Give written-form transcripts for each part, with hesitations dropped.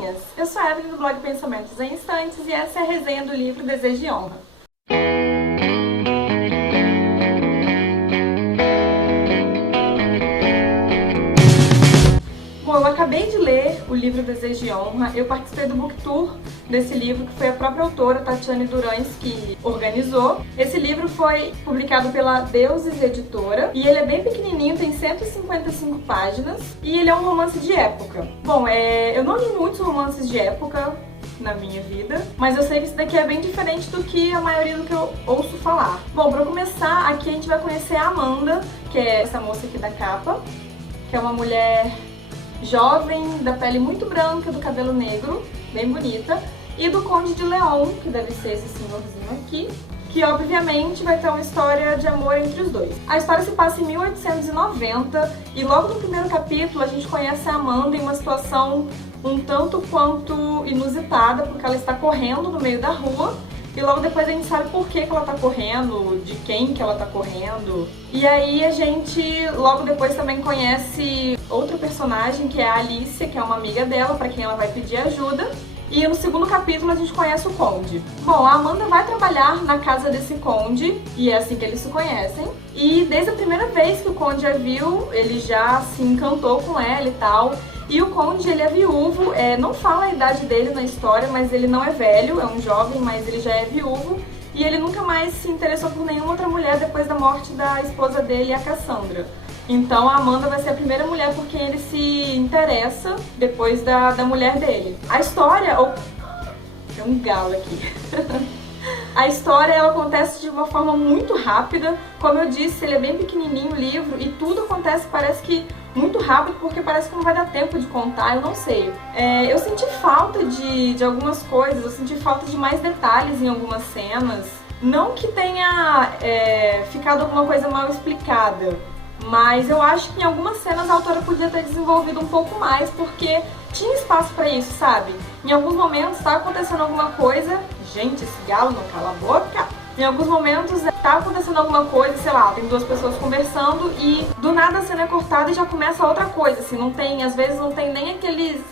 coleguinhas? Eu sou a Evelyn do blog Pensamentos em Instantes e essa é a resenha do livro Desejo de Honra. Bom, eu acabei de ler o livro Desejo de Honra, eu participei do book tour desse livro, que foi a própria autora, Tatiane Durães, que organizou. Esse livro foi publicado pela Deuses Editora e ele é bem pequenininho, tem 155 páginas e ele é um romance de época. Bom, eu não li muitos romances de época na minha vida, mas eu sei que esse daqui é bem diferente do que a maioria do que eu ouço falar. Bom, pra começar, aqui a gente vai conhecer a Amanda, que é essa moça aqui da capa, que é uma mulher jovem, da pele muito branca, do cabelo negro, bem bonita, e do Conde de Leon, que deve ser esse senhorzinho aqui, que obviamente vai ter uma história de amor entre os dois. A história se passa em 1890 e logo no primeiro capítulo a gente conhece a Amanda em uma situação um tanto quanto inusitada, porque ela está correndo no meio da rua e logo depois a gente sabe por que ela tá correndo, de quem que ela tá correndo. E aí a gente logo depois também conhece outra personagem, que é a Alicia, que é uma amiga dela, pra quem ela vai pedir ajuda. E no segundo capítulo a gente conhece o Conde. Bom, a Amanda vai trabalhar na casa desse Conde, e é assim que eles se conhecem. E desde a primeira vez que o Conde a viu, ele já se encantou com ela e tal. E o Conde, ele é viúvo, não fala a idade dele na história, mas ele não é velho, é um jovem, mas ele já é viúvo. E ele nunca mais se interessou por nenhuma outra mulher depois da morte da esposa dele, a Cassandra. Então a Amanda vai ser a primeira mulher por quem ele se interessa depois da mulher dele. A história... Tem um galo aqui. A história ela acontece de uma forma muito rápida. Como eu disse, ele é bem pequenininho o livro e tudo acontece, parece que muito rápido, porque parece que não vai dar tempo de contar, eu não sei. Eu senti falta de algumas coisas, eu senti falta de mais detalhes em algumas cenas. Não que tenha ficado alguma coisa mal explicada, mas eu acho que em algumas cenas a autora podia ter desenvolvido um pouco mais, porque tinha espaço pra isso, sabe? Em alguns momentos tá acontecendo alguma coisa... Gente, esse galo não cala a boca! Em alguns momentos tá acontecendo alguma coisa, sei lá, tem duas pessoas conversando e do nada a cena é cortada e já começa outra coisa, assim, não tem, às vezes não tem nem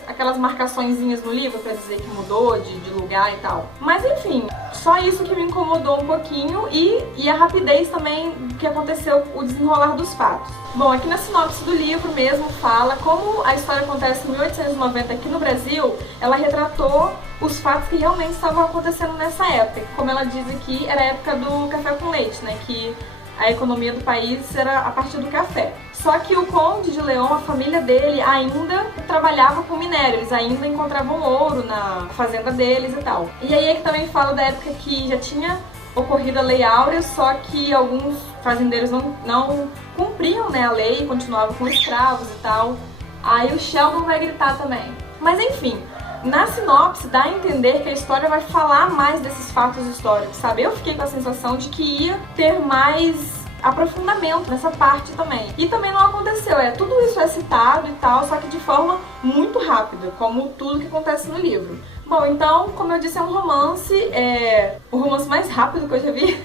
aquelas marcaçõezinhas no livro pra dizer que mudou de lugar e tal. Mas enfim, só isso que me incomodou um pouquinho e a rapidez também que aconteceu, o desenrolar dos fatos. Bom, aqui na sinopse do livro mesmo fala como a história acontece em 1890 aqui no Brasil, ela retratou os fatos que realmente estavam acontecendo nessa época. Como ela diz aqui, era a época do café com leite, né? Que a economia do país era a partir do café. Só que o Conde de Leon, a família dele, ainda trabalhava com minério, eles ainda encontravam ouro na fazenda deles e tal. E aí é que também fala da época que já tinha ocorrido a Lei Áurea, só que alguns fazendeiros não cumpriam, né, a lei, continuavam com escravos e tal. Aí o Sheldon vai gritar também. Mas enfim, na sinopse dá a entender que a história vai falar mais desses fatos históricos, sabe? Eu fiquei com a sensação de que ia ter mais aprofundamento nessa parte também. E também não aconteceu, tudo isso é citado e tal, só que de forma muito rápida, como tudo que acontece no livro. Bom, então, como eu disse, é um romance, o romance mais rápido que eu já vi,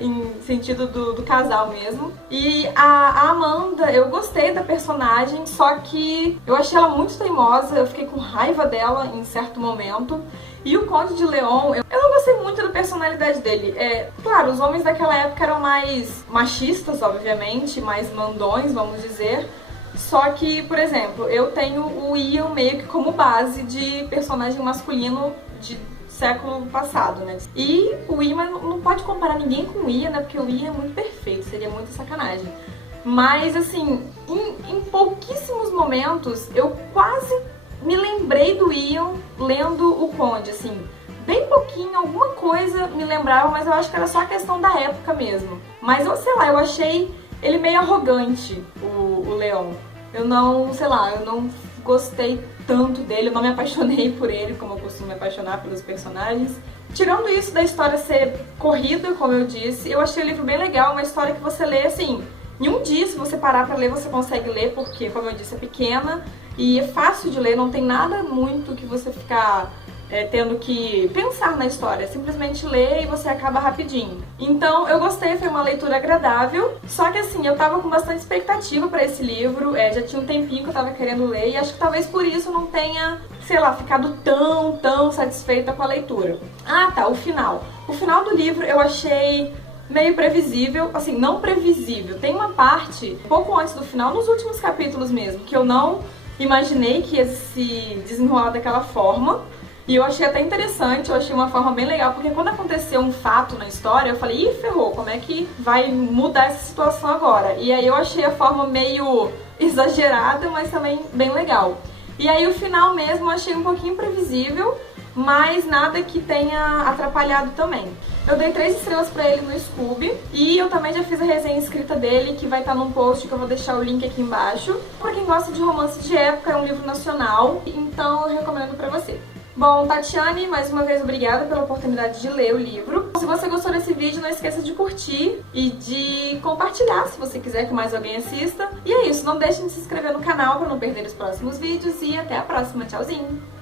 em sentido do casal mesmo. E a Amanda, eu gostei da personagem, só que eu achei ela muito teimosa, eu fiquei com raiva dela em certo momento. E o Conde de Leon, eu não gostei muito da personalidade dele. Claro, os homens daquela época eram mais machistas, obviamente, mais mandões, vamos dizer. Só que, por exemplo, eu tenho o Ian meio que como base de personagem masculino de século passado, né? E o Ian, não pode comparar ninguém com o Ian, né? Porque o Ian é muito perfeito, seria muita sacanagem. Mas, assim, em pouquíssimos momentos, eu quase me lembrei do Ian lendo o Conde, assim. Bem pouquinho, alguma coisa me lembrava, mas eu acho que era só a questão da época mesmo. Mas, sei lá, eu achei ele meio arrogante, o Leon. Eu não gostei tanto dele, eu não me apaixonei por ele como eu costumo me apaixonar pelos personagens. Tirando isso da história ser corrida, como eu disse, eu achei o livro bem legal, uma história que você lê assim, em um dia, se você parar pra ler, você consegue ler, porque, como eu disse, é pequena e é fácil de ler, não tem nada muito que você ficar tendo que pensar na história, simplesmente ler e você acaba rapidinho. Então eu gostei, foi uma leitura agradável, só que assim, eu tava com bastante expectativa pra esse livro, já tinha um tempinho que eu tava querendo ler e acho que talvez por isso eu não tenha, sei lá, ficado tão satisfeita com a leitura. Ah tá, o final. O final do livro eu achei meio previsível, assim, não previsível. Tem uma parte, pouco antes do final, nos últimos capítulos mesmo, que eu não imaginei que ia se desenrolar daquela forma. E eu achei até interessante, eu achei uma forma bem legal, porque quando aconteceu um fato na história, eu falei, ih, ferrou, como é que vai mudar essa situação agora? E aí eu achei a forma meio exagerada, mas também bem legal. E aí o final mesmo eu achei um pouquinho previsível, mas nada que tenha atrapalhado também. Eu dei 3 estrelas pra ele no Scoob e eu também já fiz a resenha escrita dele, que vai estar num post que eu vou deixar o link aqui embaixo. Pra quem gosta de romance de época, é um livro nacional, então eu recomendo pra você. Bom, Tatiane, mais uma vez obrigada pela oportunidade de ler o livro. Se você gostou desse vídeo, não esqueça de curtir e de compartilhar, se você quiser que mais alguém assista. E é isso, não deixem de se inscrever no canal para não perder os próximos vídeos e até a próxima. Tchauzinho!